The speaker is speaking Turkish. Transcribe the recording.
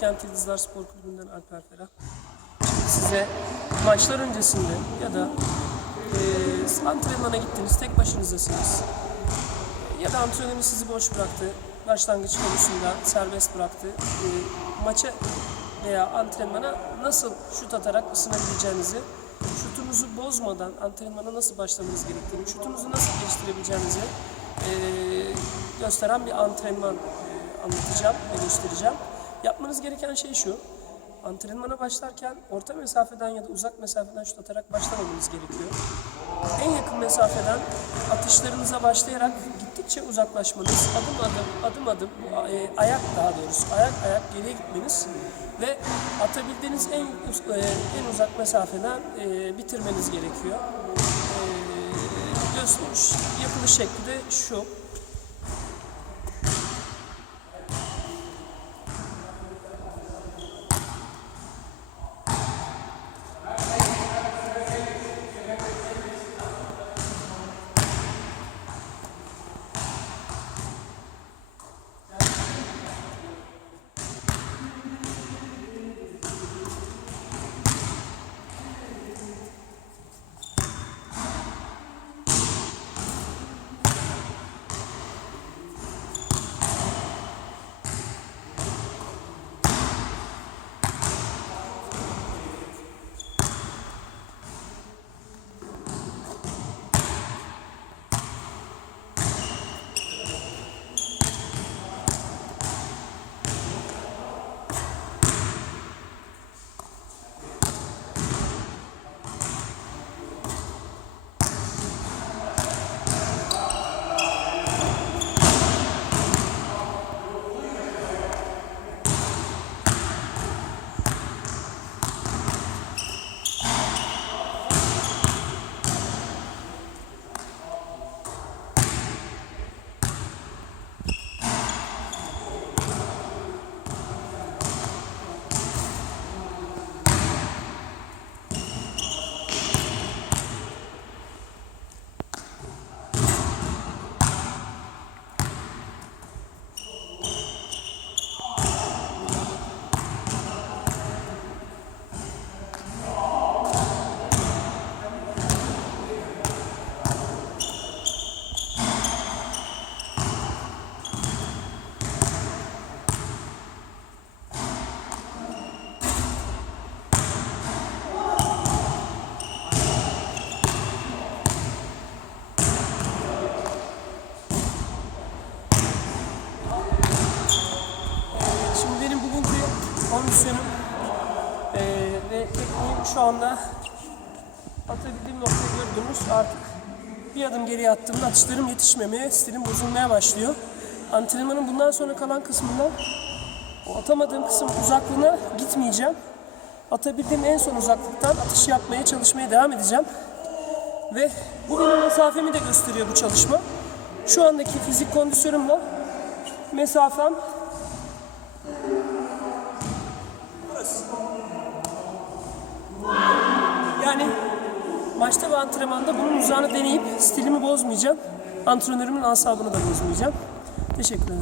Kent Yıldızlar Spor Kulübü'nden Alper Ferah. Şimdi size maçlar öncesinde ya da e, antrenmana gittiniz, tek başınızdasınız. Ya da antrenörünüz sizi boş bıraktı, başlangıç konusunda serbest bıraktı. E, maça veya antrenmana nasıl şut atarak ısınabileceğinizi, şutunuzu bozmadan antrenmana nasıl başlamanız gerektiğini, şutunuzu nasıl geliştirebileceğinizi e, gösteren bir antrenman e, anlatacağım ve göstereceğim. Yapmanız gereken şey şu, antrenmana başlarken orta mesafeden ya da uzak mesafeden şut atarak başlamamanız gerekiyor. En yakın mesafeden atışlarınıza başlayarak gittikçe uzaklaşmanız, adım adım, adım adım, e, ayak daha doğrusu, ayak ayak geriye gitmeniz ve atabildiğiniz en e, en uzak mesafeden e, bitirmeniz gerekiyor. E, yapılış şekli de şu. Kondisyonum eee ve tekniğim şu anda atabildiğim noktayı gördünüz. Artık bir adım geriye attığımda atışlarım yetişmemeye, stilim bozulmaya başlıyor. Antrenmanın bundan sonra kalan kısmında o atamadığım kısım uzaklığına gitmeyeceğim. Atabildiğim en son uzaklıktan atış yapmaya çalışmaya devam edeceğim. Ve bu benim mesafemi de gösteriyor bu çalışma. Şu andaki fizik kondisyonumla mesafem Yani maçta ve antrenmanda bunun uzağını deneyip stilimi bozmayacağım. Antrenörümün asabını da bozmayacağım. Teşekkür ederim.